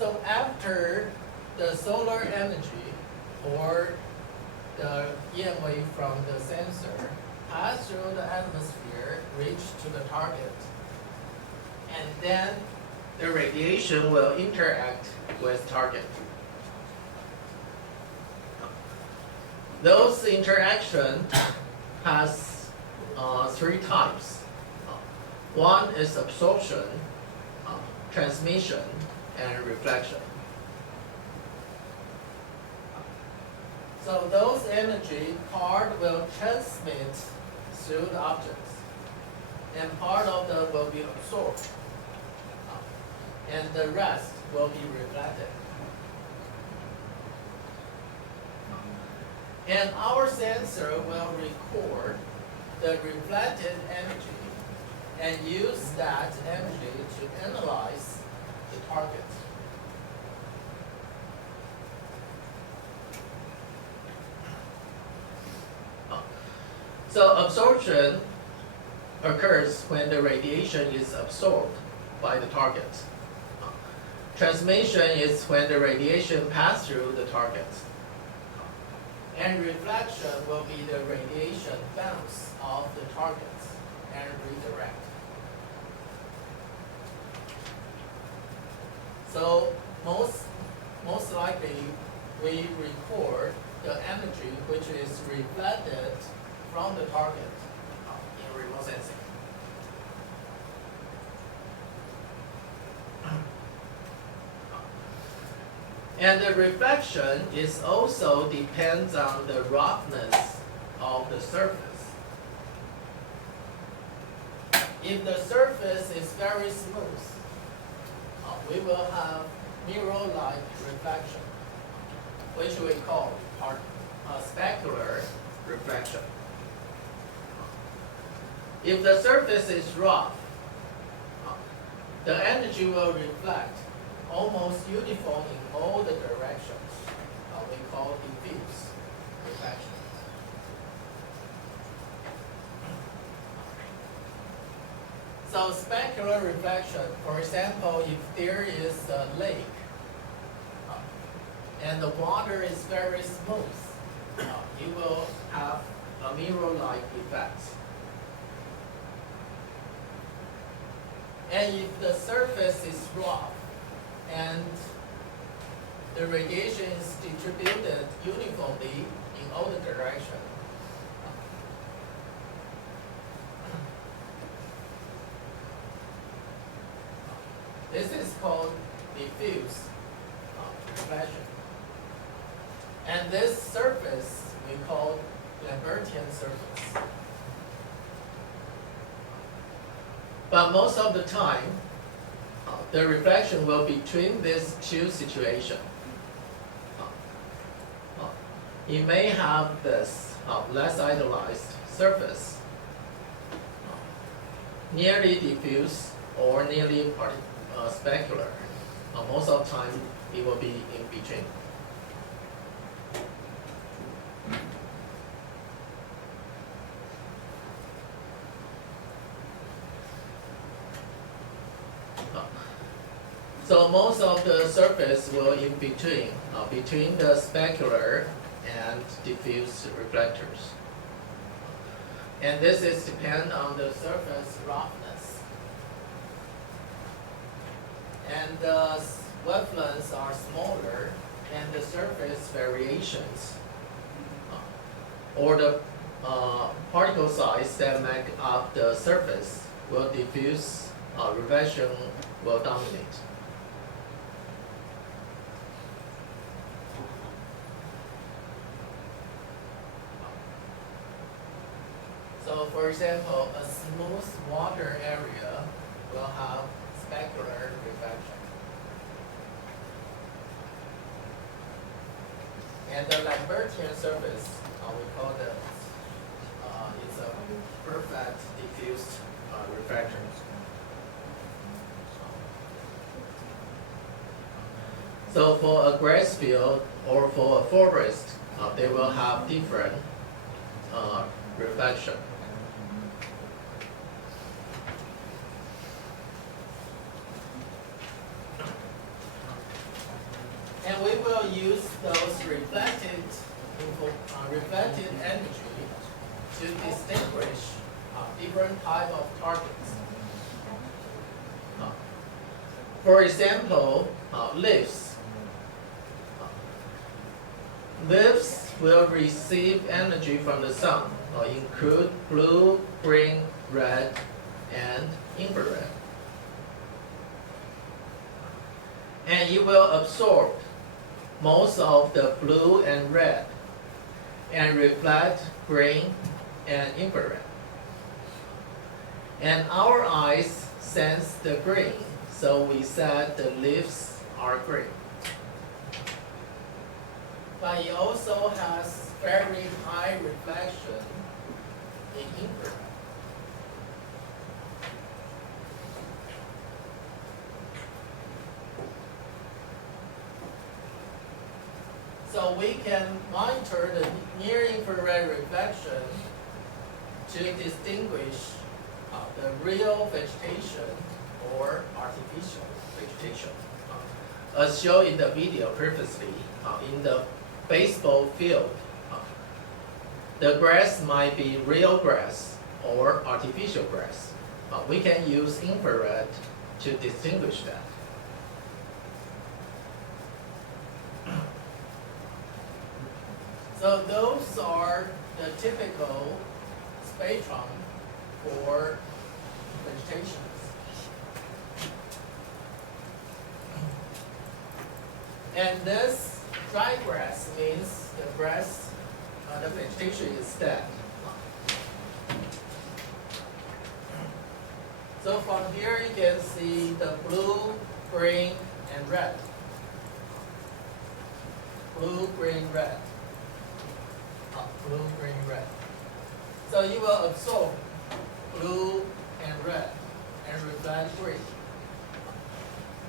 So after the solar energy or the EM wave from the sensor pass through the atmosphere, reach to the target, and then the radiation will interact with target. Those interaction has three types. One is absorption, transmission, and reflection. So those energy part will transmit through the objects, and part of them will be absorbed, and the rest will be reflected. And our sensor will record the reflected energy and use that energy to analyze the target. So absorption occurs when the radiation is absorbed by the target. Transmission is when the radiation passes through the target. And reflection will be the radiation bounce off the targets and redirect. So most likely we record the energy which is reflected from the target in remote sensing. And the reflection is also depends on the roughness of the surface. If the surface is very smooth, we will have mirror-like reflection, which we call specular reflection. If the surface is rough, the energy will reflect almost uniform in all the directions. We call diffuse reflection. So specular reflection, for example, if there is a lake and the water is very smooth, you will have a mirror-like effect. And if the surface is rough and the radiation is distributed uniformly in all the directions, this is called diffuse reflection. And this surface we call Lambertian surface. But most of the time, the reflection will be between these two situations. You may have this less idealized surface, nearly diffuse or nearly specular. Most of the time, it will be in between. So most of the surface will in between, between the specular and diffuse reflectors. And this is depend on the surface roughness. And the wavelengths are smaller, and the surface variations, or the particle size that make up the surface will diffuse, reflection will dominate. So for example, a smooth water area will have specular reflection. And the Lambertian surface, we call that it's a perfect diffused reflection. So for a grass field or for a forest, they will have different reflection. And we will use those reflected energy to distinguish different type of targets. For example, leaves. Leaves will receive energy from the sun, include blue, green, red, and infrared. And it will absorb most of the blue and red and reflect green and infrared. And our eyes sense the green, so we said the leaves are green. But it also has very high reflection in infrared. So we can monitor the near-infrared reflection to distinguish the real vegetation or artificial vegetation. As shown in the video previously, in the baseball field, the grass might be real grass or artificial grass. We can use infrared to distinguish that. So those are the typical spectrum for vegetation. And this dry grass means the grass, the vegetation is dead. So from here you can see the blue, green, and red. Blue, green, red. Blue, green, red. So you will absorb blue and red and reflect green.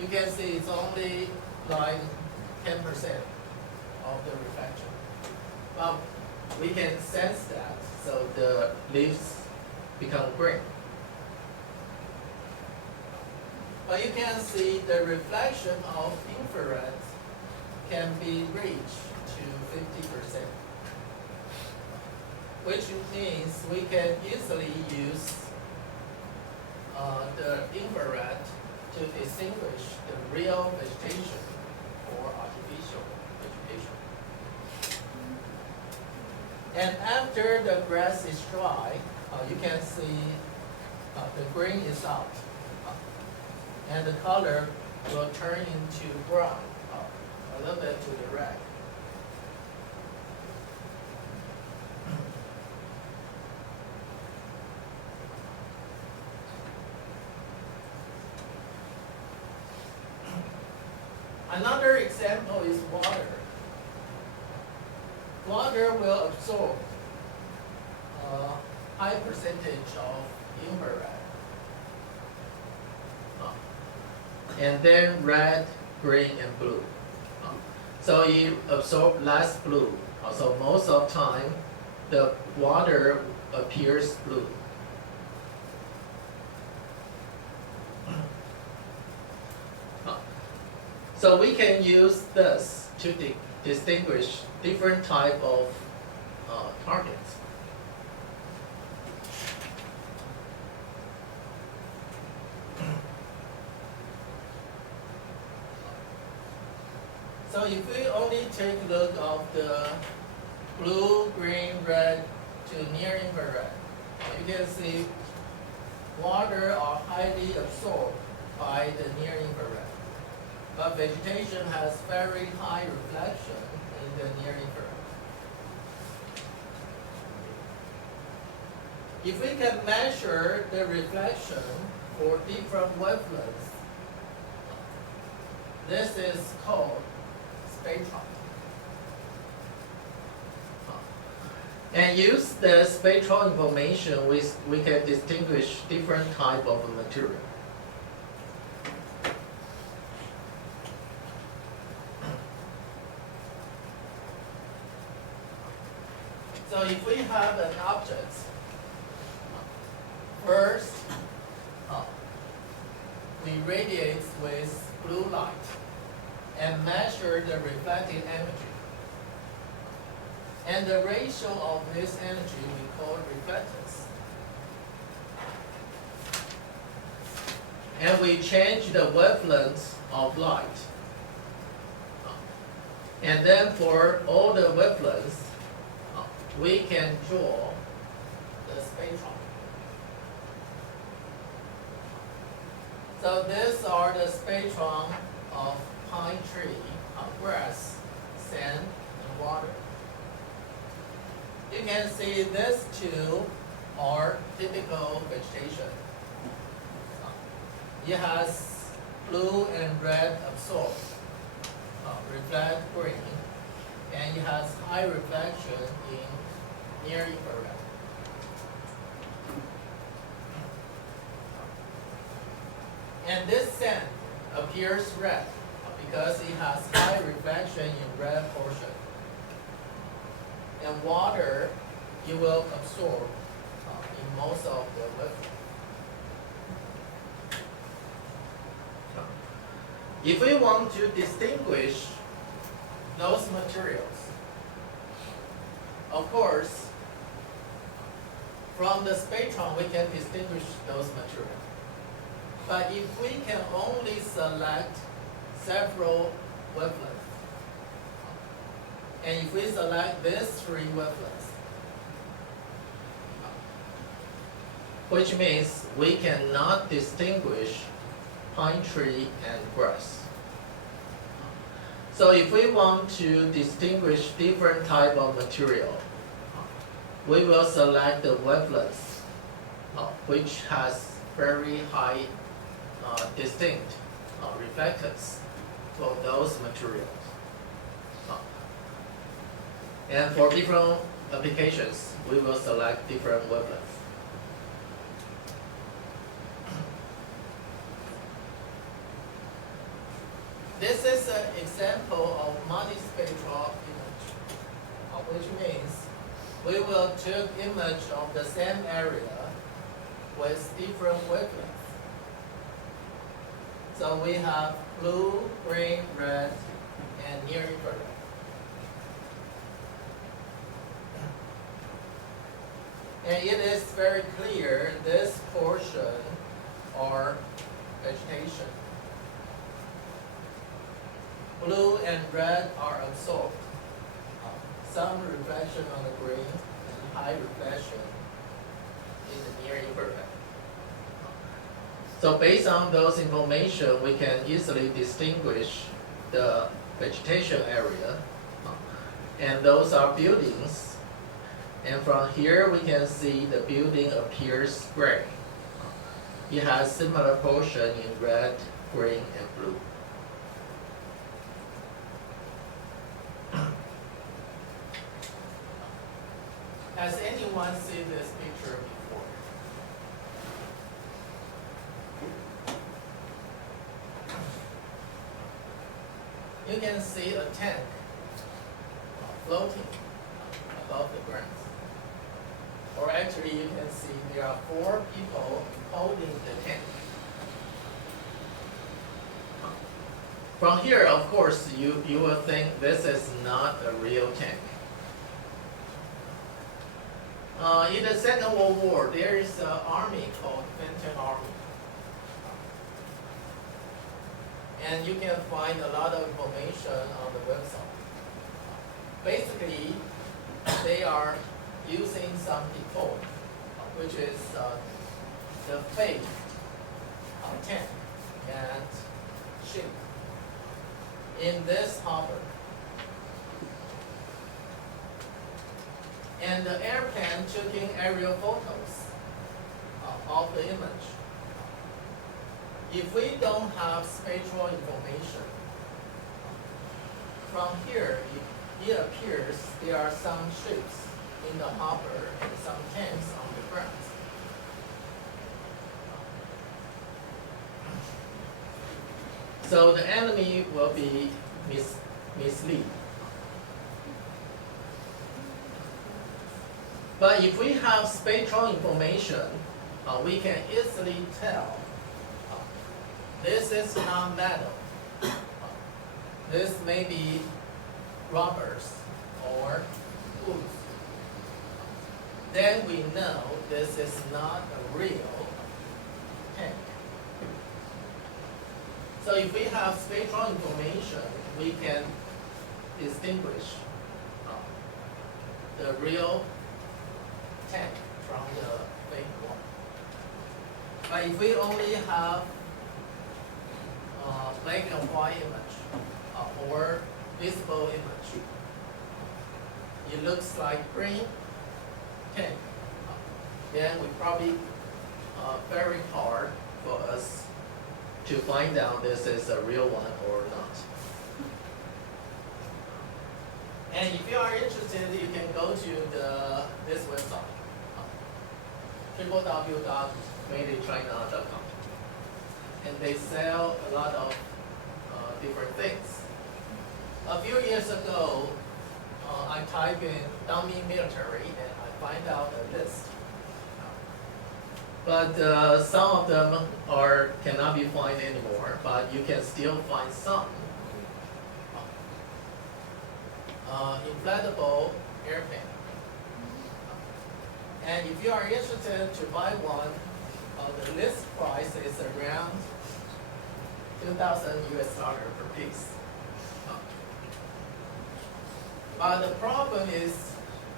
You can see it's only like 10% of the reflection. But we can sense that, so the leaves become green. But you can see the reflection of infrared can be reached to 50%. Which means we can easily use the infrared to distinguish the real vegetation or artificial vegetation. And after the grass is dry, you can see the green is out. And the color will turn into brown, a little bit to the red. Another example is water. Water will absorb a high percentage of infrared. And then red, green, and blue. So you absorb less blue. So most of the time, the water appears blue. So we can use this to distinguish different type of targets. So if we only take a look of the blue, green, red to near infrared, you can see water are highly absorbed by the near infrared. But vegetation has very high reflection in the near infrared. If we can measure the reflection for different wavelengths, this is called spectrum. And use the spectral information, we can distinguish different type of material. So if we have an object, first we radiate with blue light. and measure the reflected energy. And the ratio of this energy we call reflectance. And we change the wavelength of light. And then for all the wavelengths, we can draw the spectrum. So these are the spectrum of pine tree, grass, sand, and water. You can see these two are typical vegetation. It has blue and red absorb, reflect green, and it has high reflection in near infrared. And this sand appears red because it has high reflection in red portion. And water, it will absorb in most of the wavelength. If we want to distinguish those materials, of course, from the spectrum we can distinguish those materials. But if we can only select several wavelengths, and if we select these three wavelengths, which means we cannot distinguish pine tree and grass. So if we want to distinguish different type of material, we will select the wavelengths which has very high distinct reflectance for those materials. And for different applications, we will select different wavelengths. This is an example of multispectral image, which means we will take image of the same area with different wavelengths. So we have blue, green, red, and near infrared. And it is very clear this portion are vegetation. Blue and red are absorbed. Some reflection on the green and high reflection in the near infrared. So based on those information, we can easily distinguish the vegetation area. And those are buildings. And from here we can see the building appears gray. It has similar portion in red, green, and blue. Has anyone seen this picture before? You can see a tank floating above the ground. Or actually you can see there are 4 people holding the tank. From here, of course, you will think this is not a real tank. In the Second World War, there is an army called Fenton Army. And you can find a lot of information on the website. Basically, they are using some default, which is the fake tank and ship in this harbor. And the airplane taking aerial photos of the image. If we don't have spatial information, from here it appears there are some ships in the harbor and some tanks on the ground. So the enemy will be misled. But if we have spatial information, we can easily tell this is non-metal. this may be rubbers or wood. Then we know this is not a real tank. So if we have spectral information, we can distinguish the real tank from the fake one. But if we only have black and white image or visible image, it looks like green tank, then we probably very hard for us to find out this is a real one or not. And if you are interested, you can go to this website, www.madeinchina.com, and they sell a lot of different things. A few years ago, I typed in dummy military and I find out a list. But some of them cannot be found anymore, but you can still find some. Inflatable airplane. And if you are interested to buy one, the list price is around $2,000 per piece. But the problem is,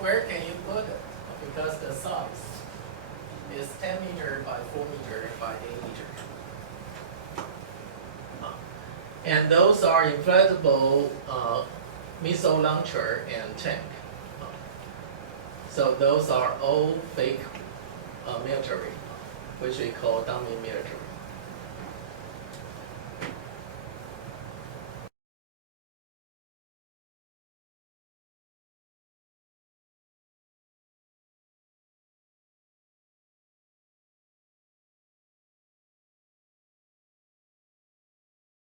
where can you put it? Because the size is 10 meter by 4 meter by 8 meter. And those are inflatable missile launcher and tank. So those are all fake military, which we call dummy military.